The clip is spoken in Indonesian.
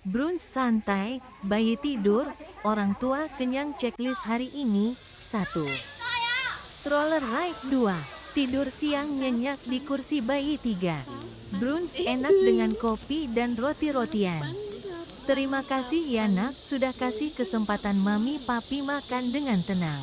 Brunch santai, bayi tidur, orang tua kenyang. Checklist hari ini. 1. Stroller ride. 2. Tidur siang nyenyak di kursi bayi. 3. Brunch enak dengan kopi dan roti-rotian. Terima kasih ya nak, sudah kasih kesempatan mami papi makan dengan tenang.